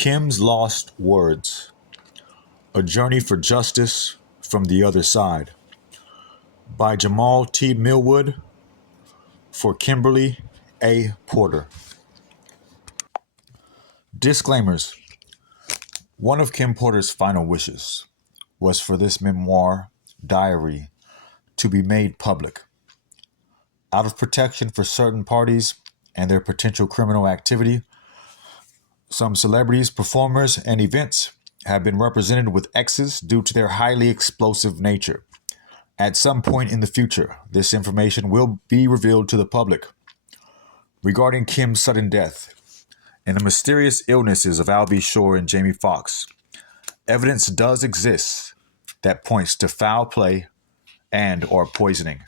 Kim's Lost Words: A Journey for Justice from the Other Side by Jamal T. Millwood for Kimberly A. Porter. Disclaimers. One of Kim Porter's final wishes was for this memoir diary to be made public. Out of protection for certain parties and their potential criminal activity, some celebrities, performers, and events have been represented with X's due to their highly explosive nature. At some point in the future, this information will be revealed to the public. Regarding Kim's sudden death and the mysterious illnesses of Al B. Sure and Jamie Foxx, evidence does exist that points to foul play and or poisoning.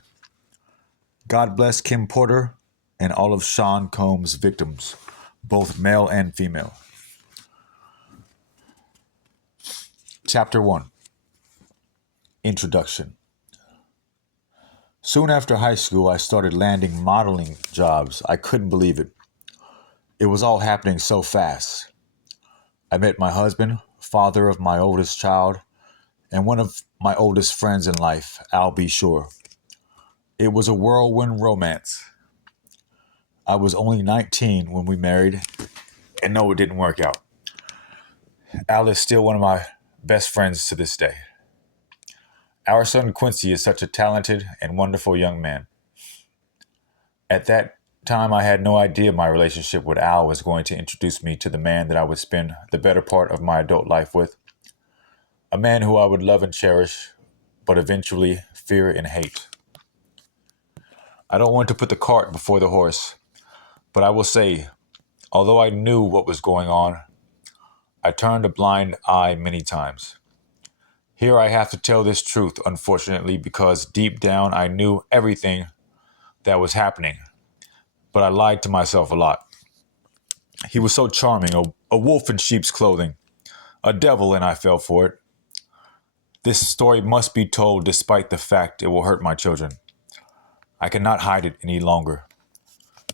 God bless Kim Porter and all of Sean Combs' victims, both male and female. Chapter 1. Introduction. Soon after high school, I started landing modeling jobs. I couldn't believe it. It was all happening so fast. I met my husband, father of my oldest child, and one of my oldest friends in life, Al B. Sure. It was a whirlwind romance. I was only 19 when we married, and no, it didn't work out. Al is still one of my best friends to this day. Our son Quincy is such a talented and wonderful young man. At that time, I had no idea my relationship with Al was going to introduce me to the man that I would spend the better part of my adult life with. A man who I would love and cherish, but eventually fear and hate. I don't want to put the cart before the horse, but I will say, although I knew what was going on, I turned a blind eye many times. Here I have to tell this truth, unfortunately, because deep down I knew everything that was happening, but I lied to myself a lot. He was so charming, a wolf in sheep's clothing, a devil, and I fell for it. This story must be told despite the fact it will hurt my children. I cannot hide it any longer.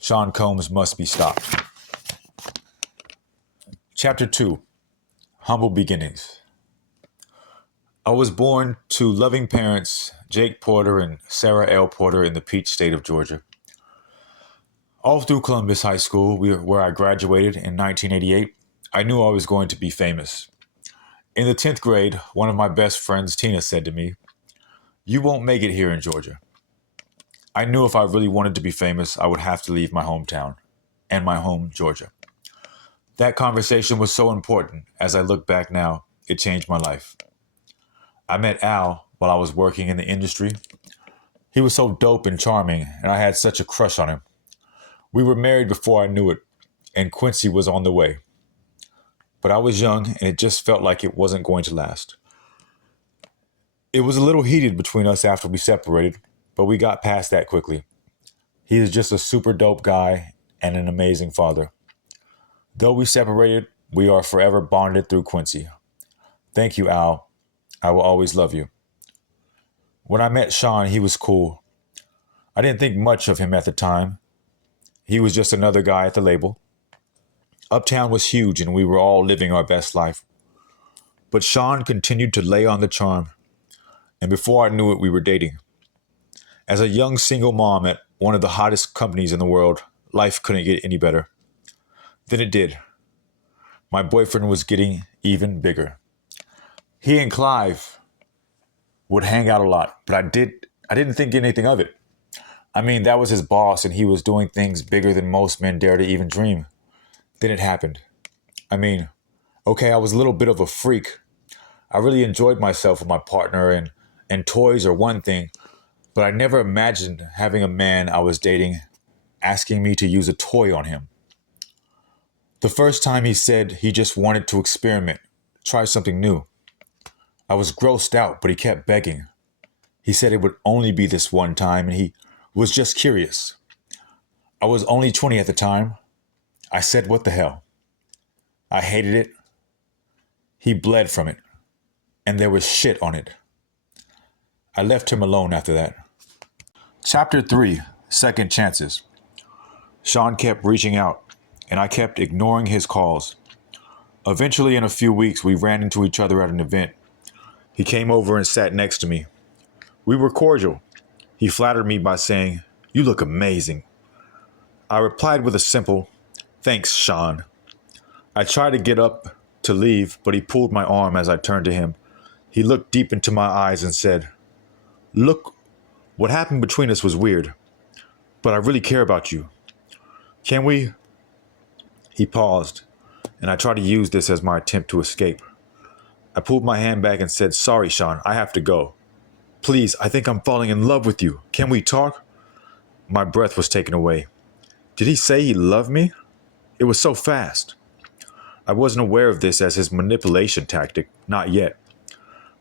Sean Combs must be stopped. Chapter 2. Humble Beginnings. I was born to loving parents, Jake Porter and Sarah L. Porter, in the Peach State of Georgia. All through Columbus High School, where I graduated in 1988, I knew I was going to be famous. In the 10th grade, one of my best friends, Tina, said to me, "You won't make it here in Georgia." I knew if I really wanted to be famous, I would have to leave my hometown and my home, Georgia. That conversation was so important. As I look back now, it changed my life. I met Al while I was working in the industry. He was so dope and charming, and I had such a crush on him. We were married before I knew it, and Quincy was on the way. But I was young, and it just felt like it wasn't going to last. It was a little heated between us after we separated, but we got past that quickly. He is just a super dope guy and an amazing father. Though we separated, we are forever bonded through Quincy. Thank you, Al. I will always love you. When I met Sean, he was cool. I didn't think much of him at the time. He was just another guy at the label. Uptown was huge and we were all living our best life. But Sean continued to lay on the charm, and before I knew it, we were dating. As a young single mom at one of the hottest companies in the world, life couldn't get any better. Then it did. My boyfriend was getting even bigger. He and Clive would hang out a lot, but I didn't think anything of it. I mean, that was his boss and he was doing things bigger than most men dare to even dream. Then it happened. I mean, okay, I was a little bit of a freak. I really enjoyed myself with my partner, and toys are one thing, but I never imagined having a man I was dating asking me to use a toy on him. The first time he said he just wanted to experiment, try something new. I was grossed out, but he kept begging. He said it would only be this one time, and he was just curious. I was only 20 at the time. I said, what the hell? I hated it. He bled from it, and there was shit on it. I left him alone after that. Chapter 3, Second Chances. Sean kept reaching out, and I kept ignoring his calls. Eventually, in a few weeks, we ran into each other at an event. He came over and sat next to me. We were cordial. He flattered me by saying, "You look amazing." I replied with a simple, "Thanks, Sean." I tried to get up to leave, but he pulled my arm as I turned to him. He looked deep into my eyes and said, "Look, what happened between us was weird, but I really care about you. Can we?" He paused, and I tried to use this as my attempt to escape. I pulled my hand back and said, "Sorry, Sean, I have to go. Please, I think I'm falling in love with you. Can we talk?" My breath was taken away. Did he say he loved me? It was so fast. I wasn't aware of this as his manipulation tactic, not yet.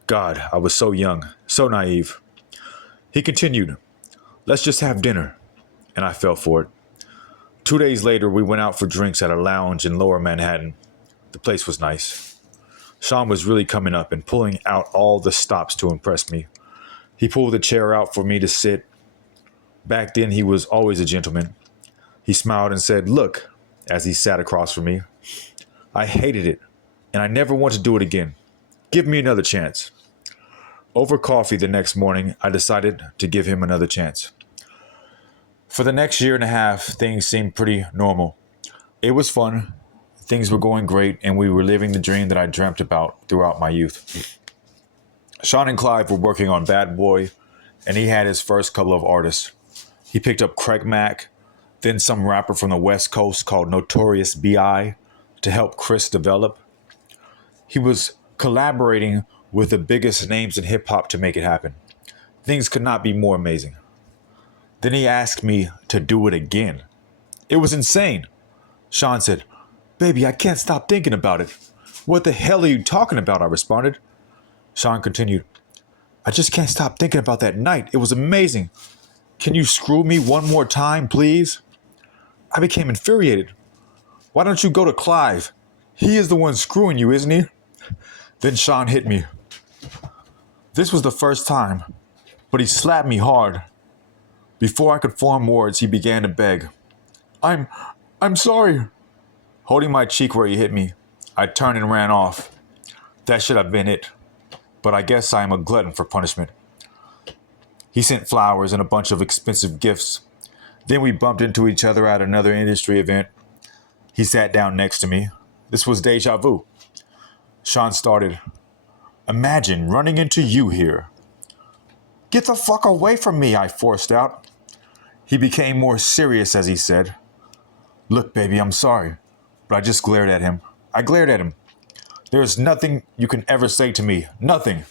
God, I was so young, so naive. He continued, "Let's just have dinner." And I fell for it. 2 days later, we went out for drinks at a lounge in Lower Manhattan. The place was nice. Sean was really coming up and pulling out all the stops to impress me. He pulled a chair out for me to sit. Back then, he was always a gentleman. He smiled and said, "Look," as he sat across from me. I hated it, and I never want to do it again. Give me another chance. Over coffee the next morning, I decided to give him another chance. For the next year and a half, things seemed pretty normal. It was fun. Things were going great, and we were living the dream that I dreamt about throughout my youth. Sean and Clive were working on Bad Boy, and he had his first couple of artists. He picked up Craig Mack, then some rapper from the West Coast called Notorious B.I. to help Chris develop. He was collaborating with the biggest names in hip-hop to make it happen. Things could not be more amazing. Then he asked me to do it again. It was insane. Sean said, "Baby, I can't stop thinking about it." "What the hell are you talking about?" I responded. Sean continued, "I just can't stop thinking about that night. It was amazing. Can you screw me one more time, please?" I became infuriated. "Why don't you go to Clive? He is the one screwing you, isn't he?" Then Sean hit me. This was the first time, but he slapped me hard. Before I could form words, he began to beg. I'm sorry." Holding my cheek where he hit me, I turned and ran off. That should have been it. But I guess I am a glutton for punishment. He sent flowers and a bunch of expensive gifts. Then we bumped into each other at another industry event. He sat down next to me. This was deja vu. Sean started, "Imagine running into you here." "Get the fuck away from me," I forced out. He became more serious as he said, "Look, baby, I'm sorry." But I just glared at him. I glared at him. "There is nothing you can ever say to me. Nothing."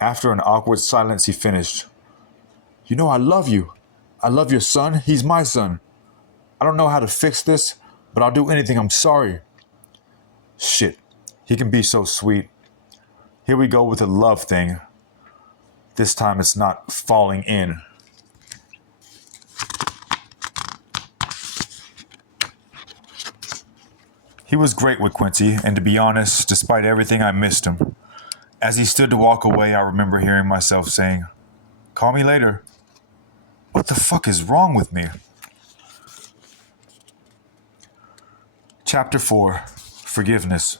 After an awkward silence, he finished, "You know I love you. I love your son. He's my son. I don't know how to fix this, but I'll do anything. I'm sorry." Shit, he can be so sweet. Here we go with the love thing. This time it's not falling in. He was great with Quincy, and to be honest, despite everything, I missed him. As he stood to walk away, I remember hearing myself saying, "Call me later." What the fuck is wrong with me? Chapter 4. Forgiveness.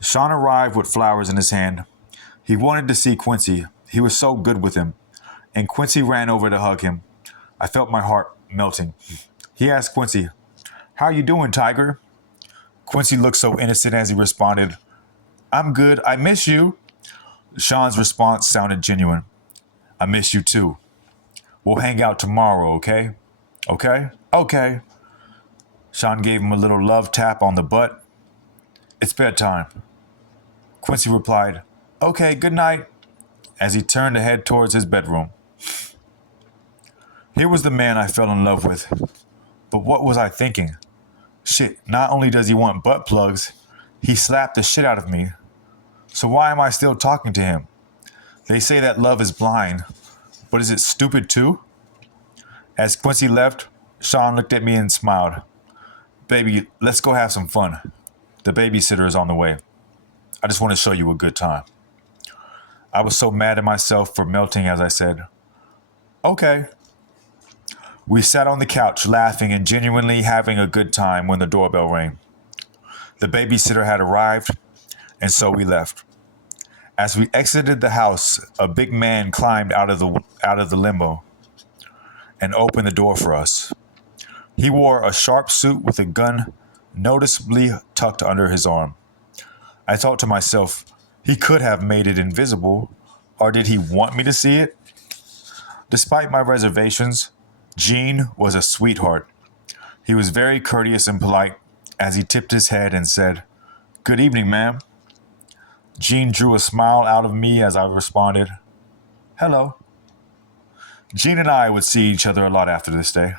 Sean arrived with flowers in his hand. He wanted to see Quincy. He was so good with him. And Quincy ran over to hug him. I felt my heart melting. He asked Quincy, "How you doing, Tiger?" Quincy looked so innocent as he responded, "I'm good. I miss you." Sean's response sounded genuine. "I miss you too. We'll hang out tomorrow, okay?" "Okay? Okay." Sean gave him a little love tap on the butt. "It's bedtime." Quincy replied, "Okay, good night," as he turned to head towards his bedroom. Here was the man I fell in love with. But what was I thinking? Shit, not only does he want butt plugs, he slapped the shit out of me. So why am I still talking to him? They say that love is blind, but is it stupid too? As Quincy left, Sean looked at me and smiled. "Baby, let's go have some fun. The babysitter is on the way. I just want to show you a good time." I was so mad at myself for melting as I said, "Okay." We sat on the couch laughing and genuinely having a good time when the doorbell rang. The babysitter had arrived, and so we left. As we exited the house, a big man climbed out of the limo and opened the door for us. He wore a sharp suit with a gun noticeably tucked under his arm. I thought to myself, he could have made it invisible, or did he want me to see it? Despite my reservations, Gene was a sweetheart. He was very courteous and polite as he tipped his head and said, "Good evening, ma'am." Gene drew a smile out of me as I responded, "Hello." Gene and I would see each other a lot after this day.